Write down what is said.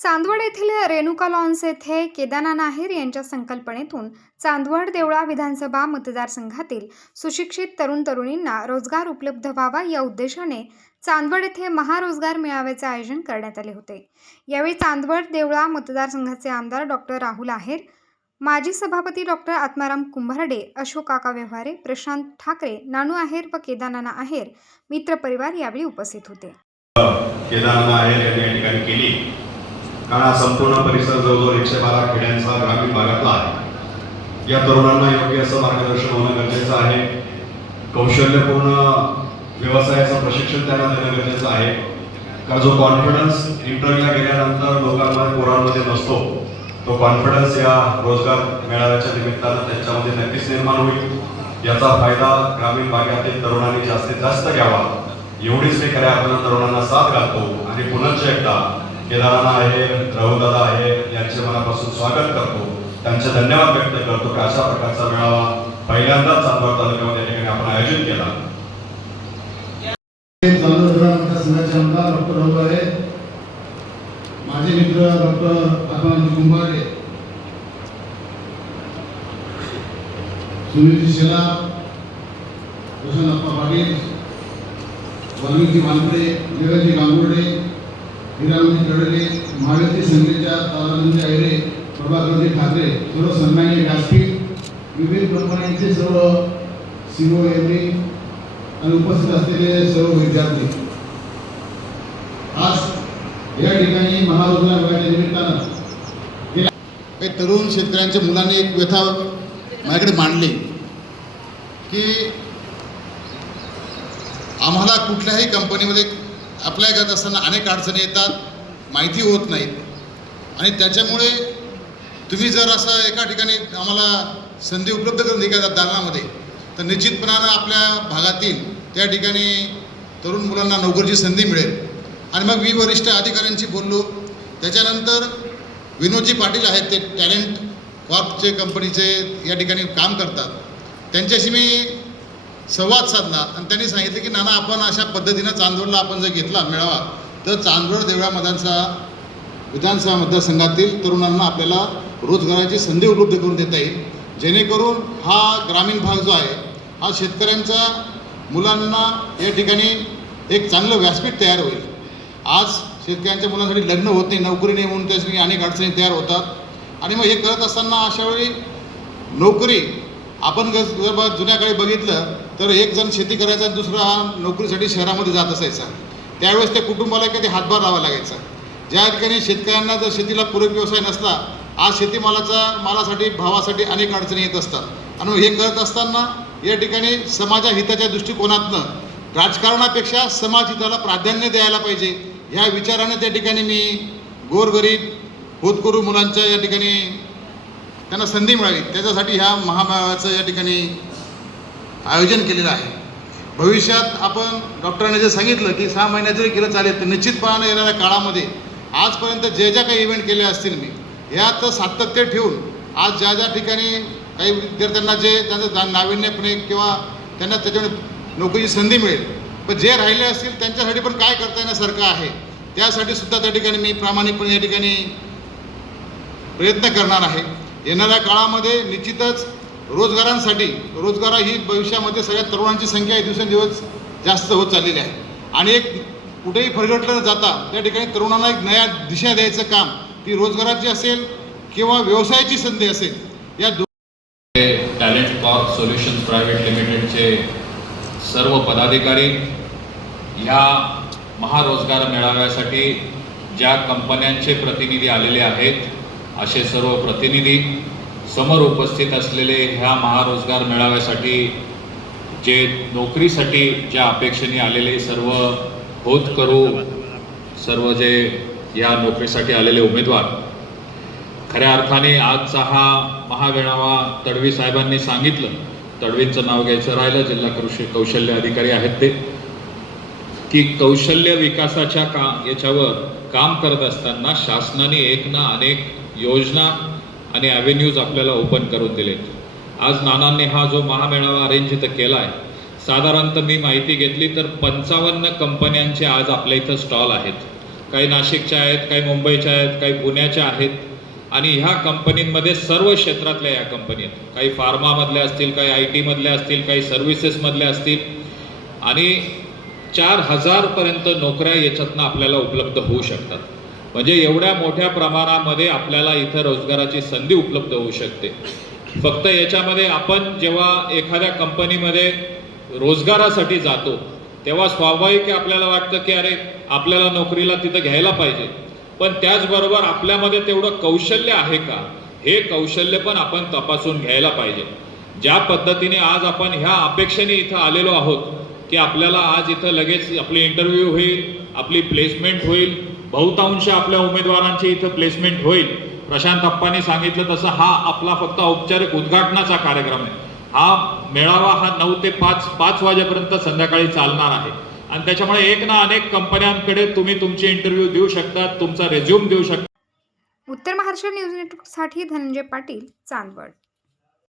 चांदवड येथील रेणुका लॉन्स येथे केदारनाथ नाहेर यांच्या संकल्पनेतून चांदवड देवळा विधानसभा मतदारसंघातील सुशिक्षित तरुण तरुणींना रोजगार उपलब्ध व्हावा या उद्देशाने चांदवड येथे महारोजगार मेळाव्याचे आयोजन करण्यात आले होते। यावेळी चांदवड देवळा मतदारसंघाचे आमदार डॉक्टर राहुल आहेर, माजी सभापती डॉक्टर आत्माराम कुंभारडे, अशोक काका व्यवहारे, प्रशांत ठाकरे, नानू आहेर व केदारनाथ आहेर मित्र परिवार यावेळी उपस्थित होते। केदारनाथ आहेर यांनी या ठिकाणी केली, कारण हा संपूर्ण परिसर जवळजवळ 112 खेड्यांचा ग्रामीण भागातला आहे। या तरुणांना योग्य असं मार्गदर्शन होणं गरजेचं आहे। कौशल्यपूर्ण व्यवसायाचं प्रशिक्षण त्यांना देणं गरजेचं आहे, कारण जो कॉन्फिडन्स इंटरव्ह्यूला गेल्यानंतर लोकांमध्ये पोरांमध्ये नसतो, तो कॉन्फिडन्स या रोजगार मेळाव्याच्या निमित्तानं त्यांच्यामध्ये नक्कीच निर्माण होईल। याचा फायदा ग्रामीण भागातील तरुणांनी जास्तीत जास्त घ्यावा, एवढीच मी खऱ्या अर्थानं तरुणांना साथ घालतो आणि पुनश्च एकदा केदारनाथ आहेर, राहुलदादा आहेर यांचे मनापासून स्वागत करतो, त्यांचे धन्यवाद व्यक्त करतो की अशा प्रकारचा मेळावा पहिल्यांदाच चांदवड तालुक्यामध्ये ठिकाणी आपण आयोजित केला। संघाचे आमदार डॉक्टर राहुल आहेर, माझे मित्र डॉक्टर आत्माराम कुंभारडे, सुनील शेला, प्रशांत पाटील, वाल्मिकी वानकडे, देवाजी गांगुर्डे, हिरामणी कडले, महावीर संघेच्या तारानंद आहेरे, प्रभाकरजी ठाकरे, सर्व सन्माननीय व्यासपीठ, विविध कंपन्यांचे सर्व सीओ यांनी आणि उपस्थित असलेले सर्व विद्यार्थी, आज या ठिकाणी महारोजगार मेळाव्याच्या निमित्तानं काही तरुण शेतकऱ्यांच्या मुलांनी एक व्यथा माझ्याकडे मांडली की आम्हाला कुठल्याही कंपनीमध्ये अप्लाय करत असताना अनेक अडचणी येतात, माहिती होत नाहीत आणि त्याच्यामुळे तुम्ही जर असं एका ठिकाणी आम्हाला संधी उपलब्ध करून दिल्या दालनामध्ये, तर निश्चितपणानं आपल्या भागातील त्या ठिकाणी तरुण मुलांना नोकरीची संधी मिळेल। आणि मग मी वरिष्ठ अधिकाऱ्यांशी बोललो। त्याच्यानंतर विनोदजी पाटील आहेत, ते टॅलेंट कॉर्पचे कंपनीचे या ठिकाणी काम करतात, त्यांच्याशी मी संवाद साधला आणि त्यांनी सांगितलं की नाना, आपण अशा पद्धतीनं चांदवडला आपण जर घेतला मेळावा, तर चांदवड देवळा विधानसभा मतदारसंघातील तरुणांना आपल्याला रोजगाराची संधी उपलब्ध करून देता येईल, जेणेकरून हा ग्रामीण भाग जो आहे हा शेतकऱ्यांच्या मुलांना या ठिकाणी एक चांगलं व्यासपीठ तयार होईल। आज शेतकऱ्यांच्या मुलांसाठी लग्न होत नाही, नोकरी नाही, म्हणून त्यासाठी अनेक अडचणी तयार होतात आणि मग हे करत असताना अशावेळी नोकरी आपण जर जुन्या काळी बघितलं तर एक जण शेती करायचा आणि दुसरा नोकरीसाठी शहरामध्ये जात असायचा, त्यावेळेस त्या कुटुंबाला कधी हातभार लावा लागायचा। ज्या ठिकाणी शेतकऱ्यांना जर शेतीला पूरक व्यवसाय नसला, आज शेतीमालासाठी भावासाठी अनेक अडचणी येत असतात आणि हे करत असताना या ठिकाणी समाजा हिताच्या दृष्टिकोनातनं राजकारणापेक्षा समाज हिताला प्राधान्य द्यायला पाहिजे, ह्या विचाराने त्या ठिकाणी मी गोरगरीब होतकरू मुलांच्या या ठिकाणी त्यांना संधी मिळावी, त्याच्यासाठी ह्या महामेळाव्याचं या ठिकाणी आयोजन केलेलं आहे। भविष्यात आपण डॉक्टरांनी जे सांगितलं की 6 महिन्यात जरी केलं चालेल, तर निश्चितपणाने येणाऱ्या काळामध्ये आजपर्यंत ज्या काही इव्हेंट केले असतील मी, यात सातत्य ठेवून आज ज्या ठिकाणी काही विद्यार्थ्यांना जे त्यांचं नाविन्यपणे किंवा त्यांना त्याच्यामुळे नोकरीची संधी मिळेल, पण जे राहिले असतील त्यांच्यासाठी पण काय करता येण्यासारखं आहे, त्यासाठी सुद्धा त्या ठिकाणी मी प्रामाणिकपणे या ठिकाणी प्रयत्न करणार आहे। येणाऱ्या काळामध्ये निश्चितच रोजगार ही भविष्यामध्ये सगळ्या तरुणांची संख्या दिवसेंदिवस जास्त होत चाललेली आहे आणि एक कुठेही फरगटलं न जाता त्या ठिकाणी तरुणांना एक नया दिशा द्यायचं काम, ती रोजगाराची असेल किंवा व्यवसायाची संधी असेल, या टॅलेंट कॉर्प सोल्युशन्स प्रायव्हेट लिमिटेडचे सर्व पदाधिकारी, ह्या महारोजगार मेळाव्यासाठी ज्या कंपन्यांचे प्रतिनिधी आलेले आहेत असे सर्व प्रतिनिधी, समोर उपस्थित असलेले ह्या महारोजगार मेळाव्यासाठी जे नोकरीसाठी ज्या अपेक्षेने आलेले सर्व होतकरू, सर्व जे या नोकरीसाठी आलेले उमेदवार, खऱ्या अर्थाने आजचा हा महामेळावा तडवी साहेबांनी सांगितलं, तडवींचं नाव घ्यायचं राहिलं, जिल्हा कौशल्य अधिकारी आहेत ते, की कौशल्य विकासाच्या याच्यावर काम करत असताना शासनाने एक ना अनेक योजना आणि ॲव्हेन्यूज आपल्याला ओपन करून दिलेत। आज नानांनी हा जो महामेळावा अरेंज इथं केला आहे, साधारणतः मी माहिती घेतली तर 55 कंपन्यांचे आज आपल्या इथं स्टॉल आहेत। काही नाशिकच्या आहेत, काही मुंबईच्या आहेत, काही पुण्याच्या आहेत आणि ह्या कंपनींमध्ये सर्व क्षेत्रातल्या या कंपनी आहेत. काही फार्मामधल्या असतील, काही IT मधल्या असतील, काही सर्व्हिसेसमधल्या असतील आणि 4,000 पर्यंत नोकऱ्या याच्यातनं आपल्याला उपलब्ध होऊ शकतात. म्हणजे एवढ्या मोठ्या प्रमाणामध्ये आपल्याला इथं रोजगाराची संधी उपलब्ध होऊ शकते. फक्त याच्यामध्ये आपण जेव्हा एखाद्या कंपनीमध्ये रोजगारासाठी जातो तेव्हा स्वाभाविक आहे आपल्याला वाटतं की अरे आपल्याला नोकरीला तिथं घ्यायला पाहिजे, पण त्याचबरोबर आपल्यामध्ये तेवढं कौशल्य आहे का हे कौशल्य पण आपण तपासून घ्यायला पाहिजे. ज्या पद्धतीने आज आपण ह्या अपेक्षेने इथं आलेलो आहोत की आपल्याला आज इथं लगेच आपली इंटरव्ह्यू होईल, आपली प्लेसमेंट होईल, बहुतांश आपल्या उमेदवारांची इथं प्लेसमेंट होईल. प्रशांत अप्पांनी सांगितलं तसं हा आपला फक्त औपचारिक उद्घाटनाचा कार्यक्रम आहे. हा मेळावा हा 9 ते 5 वाजेपर्यंत संध्याकाळी चालणार आहे आणि त्याच्यामुळे एक ना अनेक कंपन्यांकडे तुम्ही तुमची इंटरव्ह्यू देऊ शकता, तुमचा रेझ्यूम देऊ शकता. उत्तर महाराष्ट्र न्यूज नेटवर्कसाठी धनंजय पाटील, चांदवड.